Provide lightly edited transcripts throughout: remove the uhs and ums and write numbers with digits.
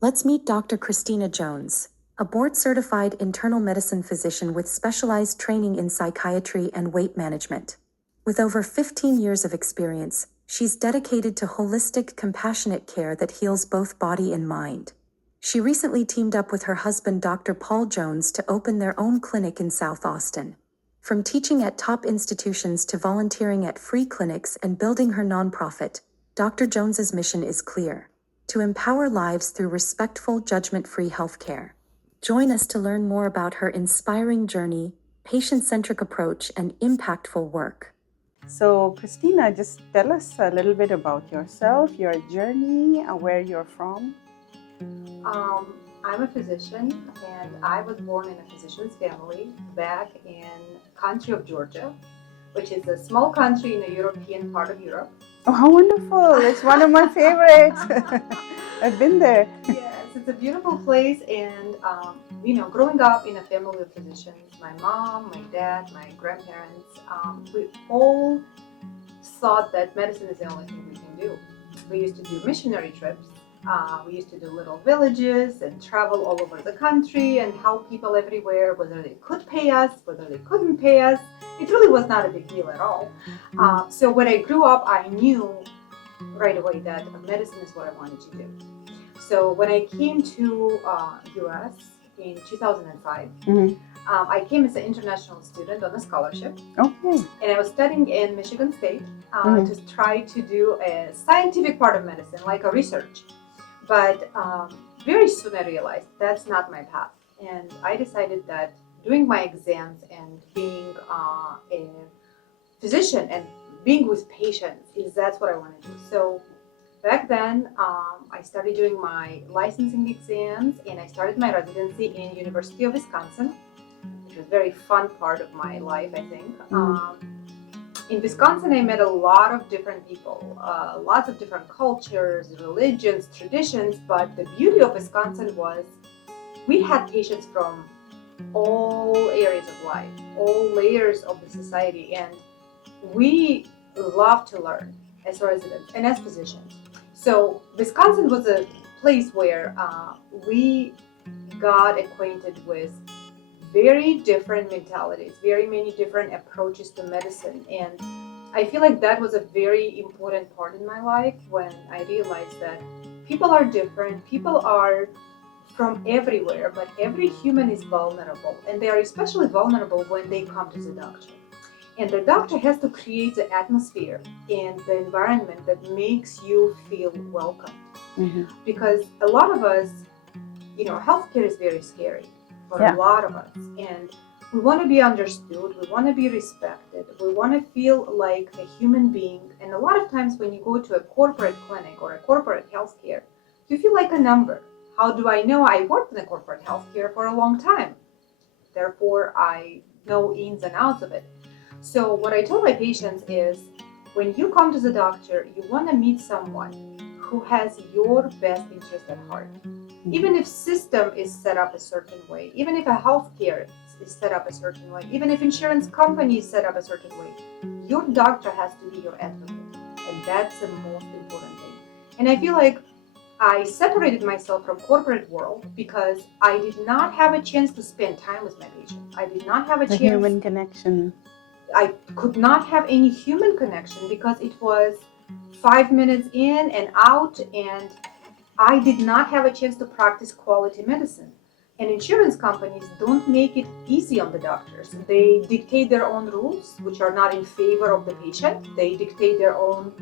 Let's meet Dr. Kristina Jones, a board-certified internal medicine physician with specialized training in psychiatry and weight management. With over 15 years of experience, she's dedicated to holistic, compassionate care that heals both body and mind. She recently teamed up with her husband, Dr. Paul Jones, to open their own clinic in South Austin. From teaching at top institutions to volunteering at free clinics and building her nonprofit, Dr. Jones's mission is clear: to empower lives through respectful, judgment-free healthcare. Join us to learn more about her inspiring journey, patient-centric approach, and impactful work. So, Kristina, just tell us a little bit about yourself, your journey, where you're from. I'm a physician, and I was born in a physician's family back in country of Georgia, which is a small country in the European part of Europe. Oh, how wonderful! It's one of my favorites. I've been there. Yes, it's a beautiful place, and growing up in a family of physicians, my mom, my dad, my grandparents, we all thought that medicine is the only thing we can do. We used to do missionary trips. We used to do little villages and travel all over the country and help people everywhere, whether they could pay us, whether they couldn't pay us. It really was not a big deal at all. So when I grew up, I knew right away that medicine is what I wanted to do. So when I came to US in 2005, I came as an international student on a scholarship. Okay. And I was studying in Michigan State to try to do a scientific part of medicine, like a research. But very soon I realized that's not my path. And I decided that doing my exams and being a physician and being with patients that's what I want to do. So back then, I started doing my licensing exams, and I started my residency in University of Wisconsin, which was a very fun part of my life, I think. In Wisconsin, I met a lot of different people, lots of different cultures, religions, traditions, but the beauty of Wisconsin was we had patients from all areas of life, all layers of the society, and we love to learn as residents and as physicians. So Wisconsin was a place where we got acquainted with very different mentalities, very many different approaches to medicine. And I feel like that was a very important part in my life when I realized that people are different, people are from everywhere, but every human is vulnerable. And they are especially vulnerable when they come to the doctor. And the doctor has to create the atmosphere and the environment that makes you feel welcome. Because a lot of us, healthcare is very scary for a lot of us. And we want to be understood, we want to be respected, we want to feel like a human being. And a lot of times when you go to a corporate clinic or a corporate healthcare, you feel like a number. How do I know? I worked in a corporate healthcare for a long time. Therefore, I know ins and outs of it. So what I tell my patients is, when you come to the doctor, you want to meet someone who has your best interest at heart. Even if system is set up a certain way, even if a healthcare is set up a certain way, even if insurance company is set up a certain way, your doctor has to be your advocate. And that's the most important thing. And I feel like I separated myself from corporate world because I did not have a chance to spend time with my patient. I did not have a chance. Human connection. I could not have any human connection because it was 5 minutes in and out, and I did not have a chance to practice quality medicine. And insurance companies don't make it easy on the doctors. They dictate their own rules, which are not in favor of the patient. They dictate their own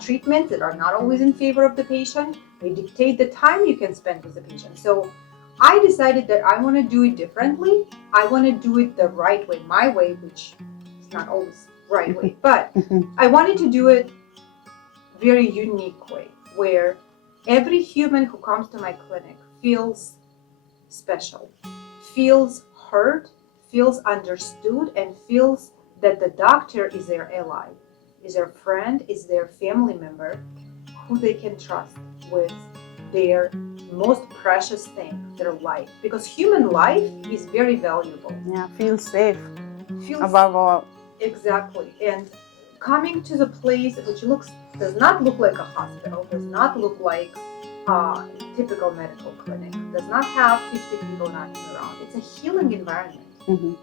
treatments that are not always in favor of the patient. They dictate the time you can spend with the patient. So I decided that I want to do it differently. I want to do it the right way, my way, which is not always right way, but I wanted to do it very unique way, where every human who comes to my clinic feels special, feels heard, feels understood, and feels that the doctor is their ally, is their friend, is their family member who they can trust with their most precious thing, their life. Because human life is very valuable. Yeah, feel safe Feels above all. Exactly. And coming to the place which does not look like a hospital, does not look like typical medical clinic. Does not have 50 people knocking around. It's a healing environment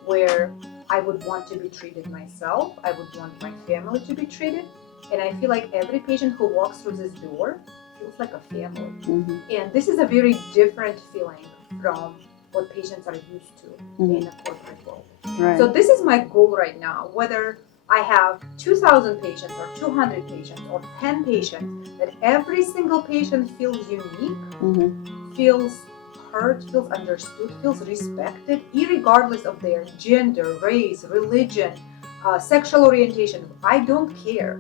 where I would want to be treated myself. I would want my family to be treated. And I feel like every patient who walks through this door feels like a family. And this is a very different feeling from what patients are used to in a corporate world. Right. So this is my goal right now, whether I have 2,000 patients or 200 patients or 10 patients, that every single patient feels unique, feels heard, feels understood, feels respected, irregardless of their gender, race, religion, sexual orientation. I don't care.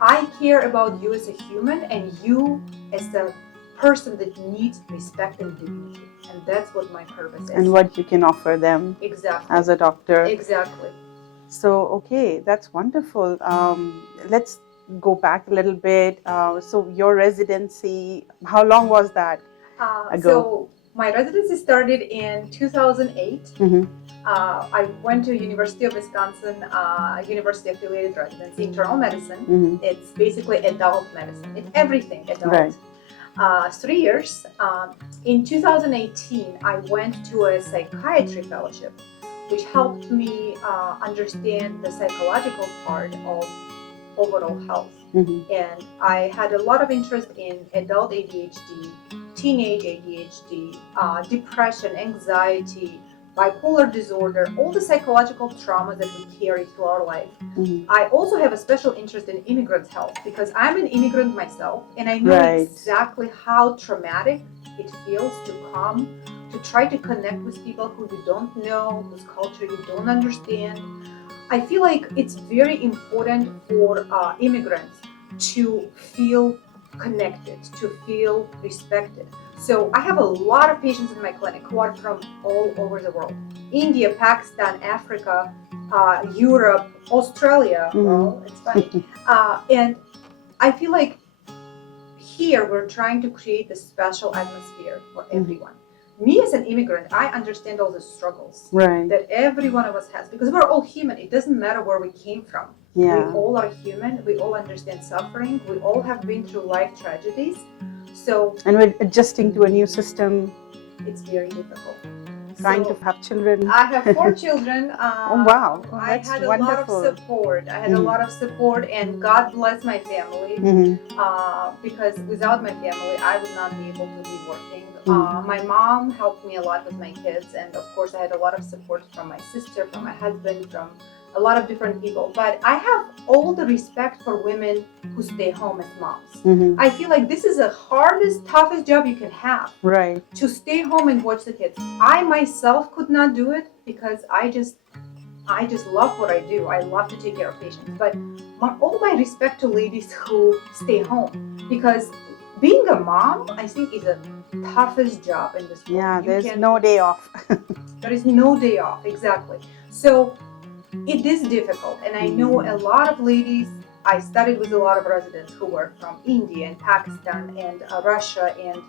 I care about you as a human and you as a person that needs respect and dignity. And that's what my purpose is. And what you can offer them Exactly. as a doctor. Exactly. So, okay, that's wonderful. Let's go back a little bit. So your residency, how long was that ago? So my residency started in 2008. I went to University of Wisconsin, university affiliated residency, internal medicine. It's basically adult medicine. It's everything adult. Right. 3 years. In 2018, I went to a psychiatry fellowship, which helped me understand the psychological part of overall health. And I had a lot of interest in adult ADHD, teenage ADHD, depression, anxiety, bipolar disorder, all the psychological trauma that we carry through our life. I also have a special interest in immigrants' health because I'm an immigrant myself, and I know exactly how traumatic it feels to come to try to connect with people who you don't know, whose culture you don't understand. I feel like it's very important for immigrants to feel connected, to feel respected. So I have a lot of patients in my clinic who are from all over the world. India, Pakistan, Africa, Europe, Australia. Well, it's funny. And I feel like here we're trying to create a special atmosphere for everyone. Me as an immigrant, I understand all the struggles that every one of us has because we're all human. It doesn't matter where we came from. We all are human. We all understand suffering. We all have been through life tragedies. So, and we're adjusting to a new system. It's very difficult. Trying to have children. I have 4 children. Oh wow, I that's had wonderful. A lot of support. I had a lot of support, and God bless my family because without my family, I would not be able to be working. My mom helped me a lot with my kids, and of course, I had a lot of support from my sister, from my husband, from a lot of different people. But I have all the respect for women who stay home as moms. I feel like this is the hardest, toughest job you can have. Right. To stay home and watch the kids. I myself could not do it because I just love what I do. I love to take care of patients. But all my respect to ladies who stay home, because being a mom, I think, is the toughest job in this world. Yeah, there's no day off. There is no day off, exactly. So it is difficult, and I know a lot of ladies. I studied with a lot of residents who were from India and Pakistan and Russia and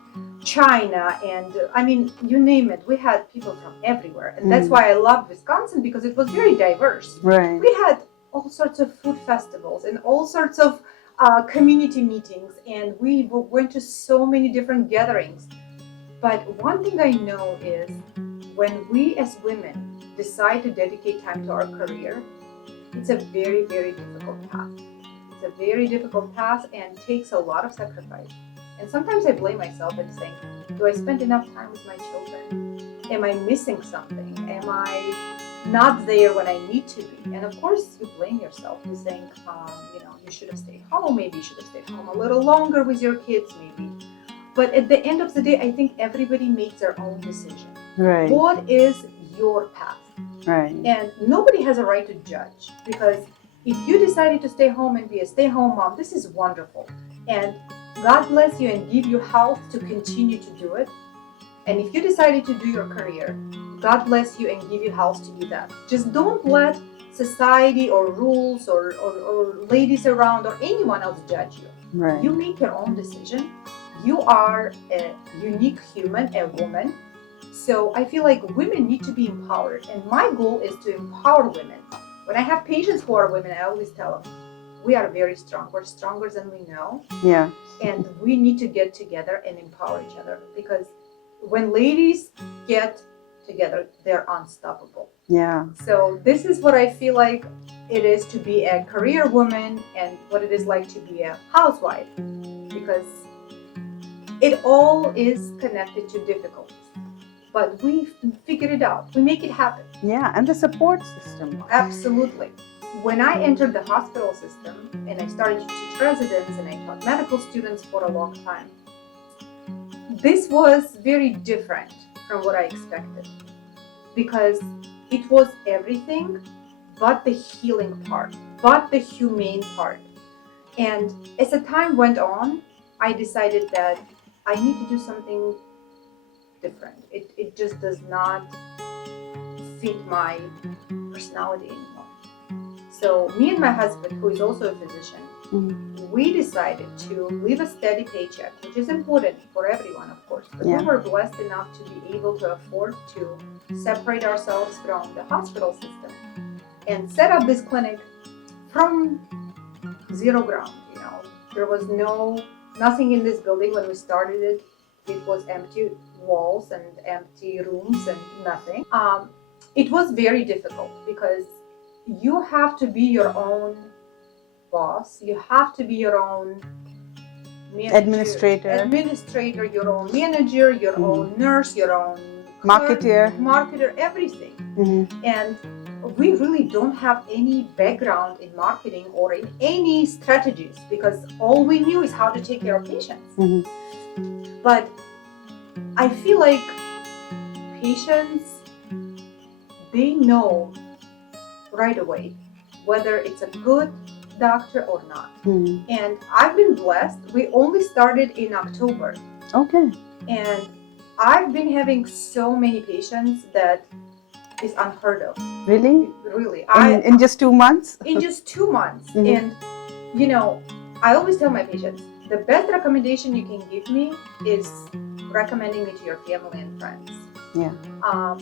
China, and I mean, you name it. We had people from everywhere, and that's why I loved Wisconsin because it was very diverse. Right. We had all sorts of food festivals and all sorts of community meetings, and we went to so many different gatherings. But one thing I know is when we as women decide to dedicate time to our career, it's a very, very difficult path. It's a very difficult path and takes a lot of sacrifice. And sometimes I blame myself and think, do I spend enough time with my children? Am I missing something? Am I not there when I need to be? And of course, you blame yourself. You think, you should have stayed home. Maybe you should have stayed home a little longer with your kids, maybe. But at the end of the day, I think everybody makes their own decision. Right. What is your path? Right. And nobody has a right to judge, because if you decided to stay home and be a stay-home mom, this is wonderful. And God bless you and give you health to continue to do it. And if you decided to do your career, God bless you and give you health to do that. Just don't let society or rules or ladies around or anyone else judge you. Right. You make your own decision. You are a unique human, a woman. So I feel like women need to be empowered. And my goal is to empower women. When I have patients who are women, I always tell them, we are very strong. We're stronger than we know. Yeah. And we need to get together and empower each other, because when ladies get together, they're unstoppable. Yeah. So this is what I feel like it is to be a career woman and what it is like to be a housewife, because it all is connected to difficulties. But we figure it out. We make it happen. Yeah. And the support system. Absolutely. When I entered the hospital system and I started to teach residents and I taught medical students for a long time, this was very different from what I expected, because it was everything but the healing part, but the humane part. And as the time went on, I decided that I need to do something different. It just does not fit my personality anymore. So me and my husband, who is also a physician, we decided to live a steady paycheck, which is important for everyone, of course. But Yeah. we were blessed enough to be able to afford to separate ourselves from the hospital system and set up this clinic from zero ground. You know, there was nothing in this building when we started it. It was empty walls and empty rooms and nothing. It was very difficult because you have to be your own boss. You have to be your own administrator, your own manager, your own nurse, your own marketer, everything. And we really don't have any background in marketing or in any strategies, because all we knew is how to take care of patients. But I feel like patients, they know right away whether it's a good doctor or not. And I've been blessed. We only started in October. Okay. And I've been having so many patients that is unheard of. Really? Really. In just 2 months? In just 2 months. And, you know, I always tell my patients, the best recommendation you can give me is recommending me to your family and friends. Yeah.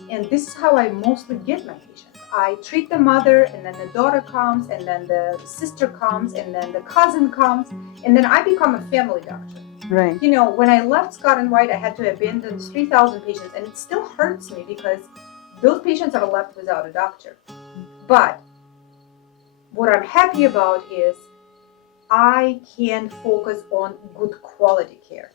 And this is how I mostly get my patients. I treat the mother, and then the daughter comes, and then the sister comes, and then the cousin comes, and then I become a family doctor. Right. You know, when I left Scott and White, I had to abandon 3,000 patients, and it still hurts me because those patients are left without a doctor. But what I'm happy about is I can focus on good quality care.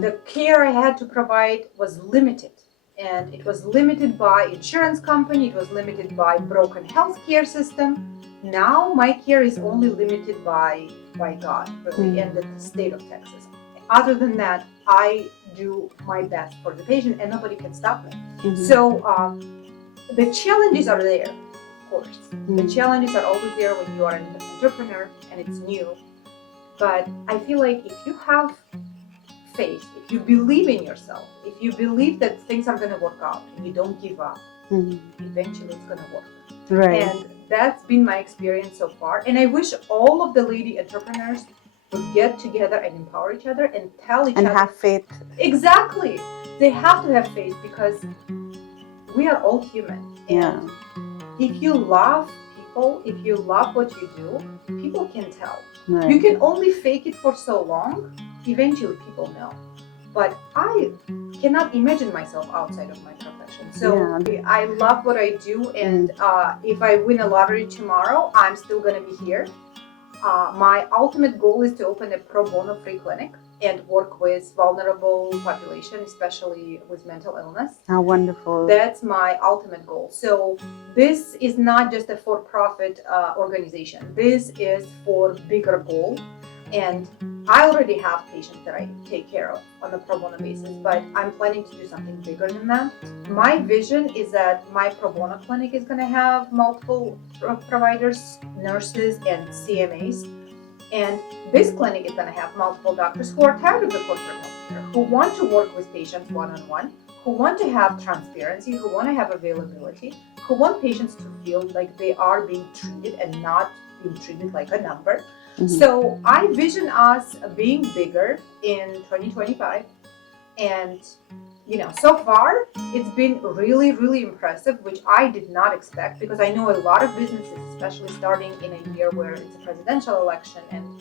The care I had to provide was limited. And it was limited by insurance company, it was limited by broken healthcare system. Now my care is only limited by God, really, and the state of Texas. Other than that, I do my best for the patient and nobody can stop me. So the challenges are there, of course. The challenges are always there when you are an entrepreneur and it's new. But I feel like if you have faith, if you believe in yourself, if you believe that things are going to work out and you don't give up, eventually it's going to work. Right. And that's been my experience so far. And I wish all of the lady entrepreneurs would get together and empower each other and tell each other. And have faith. Exactly. They have to have faith because we are all human. And if you love people, if you love what you do, people can tell. Right. You can only fake it for so long. Eventually people know. But I cannot imagine myself outside of my profession. So I love what I do, and if I win a lottery tomorrow, I'm still going to be here. My ultimate goal is to open a pro bono free clinic and work with vulnerable population, especially with mental illness. How wonderful. That's my ultimate goal. So this is not just a for-profit organization. This is for bigger goal. And I already have patients that I take care of on a pro bono basis, but I'm planning to do something bigger than that. My vision is that my pro bono clinic is going to have multiple providers, nurses, and CMAs. And this clinic is going to have multiple doctors who are tired of the corporate healthcare, who want to work with patients one-on-one, who want to have transparency, who want to have availability, who want patients to feel like they are being treated and not being treated like a number. So I vision us being bigger in 2025, And so far it's been really, really impressive, which I did not expect, because I know a lot of businesses, especially starting in a year where it's a presidential election, and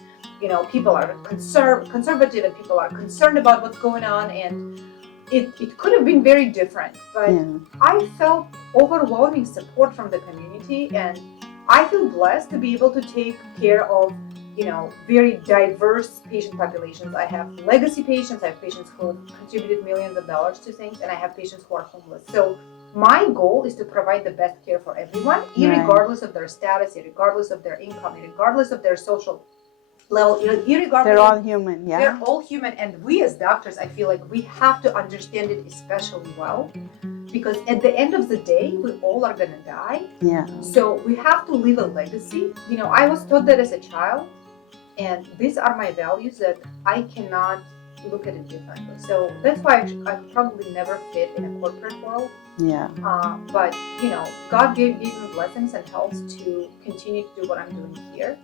people are conservative, and people are concerned about what's going on, and it could have been very different. But I felt overwhelming support from the community, and I feel blessed to be able to take care of very diverse patient populations. I have legacy patients, I have patients who have contributed millions of dollars to things, and I have patients who are homeless. So my goal is to provide the best care for everyone, regardless of their status, regardless of their income, regardless of their social level, irregardless. They're all human, yeah. They're all human, and we as doctors, I feel like we have to understand it especially well, because at the end of the day, we all are gonna die. Yeah. So we have to leave a legacy. I was taught that as a child, and these are my values that I cannot look at it differently. So that's why I probably never fit in a corporate world. Yeah. But God gave me blessings and health to continue to do what I'm doing here,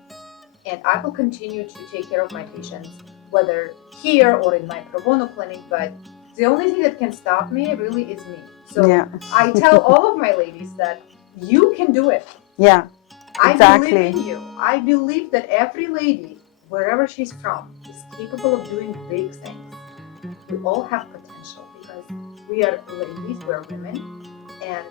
and I will continue to take care of my patients, whether here or in my pro bono clinic. But the only thing that can stop me really is me. So I tell all of my ladies that you can do it. Yeah. Exactly. I believe in you. I believe that every lady, wherever she's from, is capable of doing big things. We all have potential, because we are ladies, we're women, and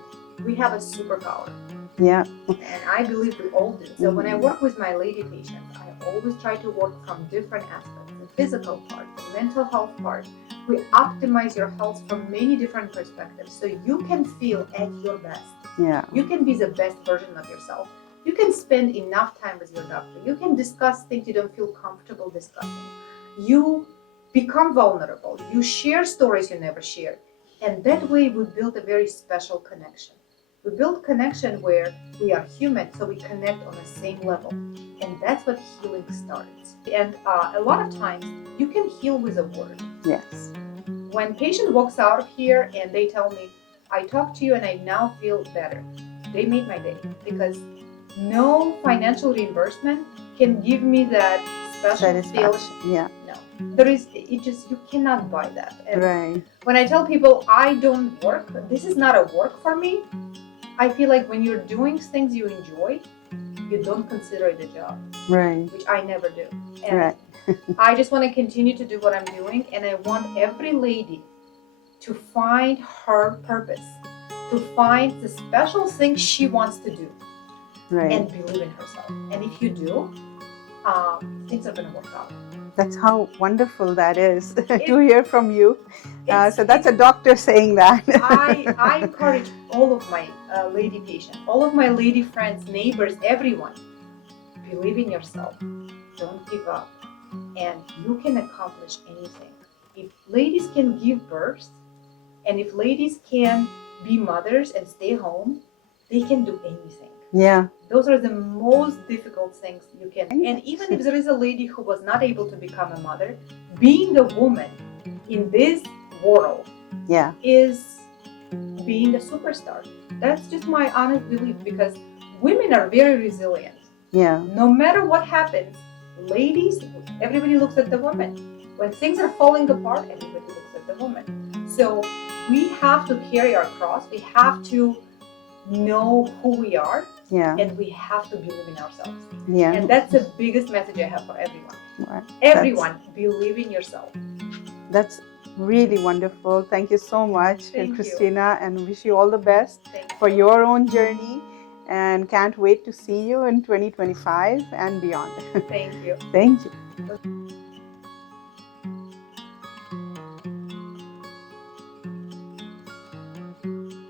we have a superpower. Yeah. And I believe we all do. So when I work with my lady patients, I always try to work from different aspects: the physical part, the mental health part. We optimize your health from many different perspectives, so you can feel at your best. Yeah. You can be the best version of yourself. You can spend enough time with your doctor. You can discuss things you don't feel comfortable discussing. You become vulnerable. You share stories you never shared. And that way we build a very special connection. We build connection where we are human, so we connect on the same level. And that's what healing starts. And a lot of times you can heal with a word. Yes. When patient walks out of here and they tell me, I talked to you and I now feel better, they made my day, because no financial reimbursement can give me that special feeling. Yeah. No, you cannot buy that. And right. When I tell people I don't work, this is not a work for me. I feel like when you're doing things you enjoy, you don't consider it a job. Right. Which I never do. And right. I just want to continue to do what I'm doing, and I want every lady to find her purpose, to find the special thing she wants to do. Right. And believe in herself. And if you do, things are going to work out. That's how wonderful that is to hear from you. So that's a doctor saying that. I encourage all of my lady patients, all of my lady friends, neighbors, everyone. Believe in yourself. Don't give up. And you can accomplish anything. If ladies can give birth, and if ladies can be mothers and stay home, they can do anything. Yeah. Those are the most difficult things you can. And even if there is a lady who was not able to become a mother, being a woman in this world is being a superstar. That's just my honest belief, because women are very resilient. Yeah. No matter what happens, ladies, everybody looks at the woman. When things are falling apart, everybody looks at the woman. So we have to carry our cross. We have to know who we are. Yeah. And we have to believe in ourselves. Yeah. And that's the biggest message I have for everyone. Right. Everyone, believe in yourself. That's really wonderful. Thank you so much, Thank Kristina, and wish you all the best for you. your own journey, and can't wait to see you in 2025 and beyond. Thank you. Thank you.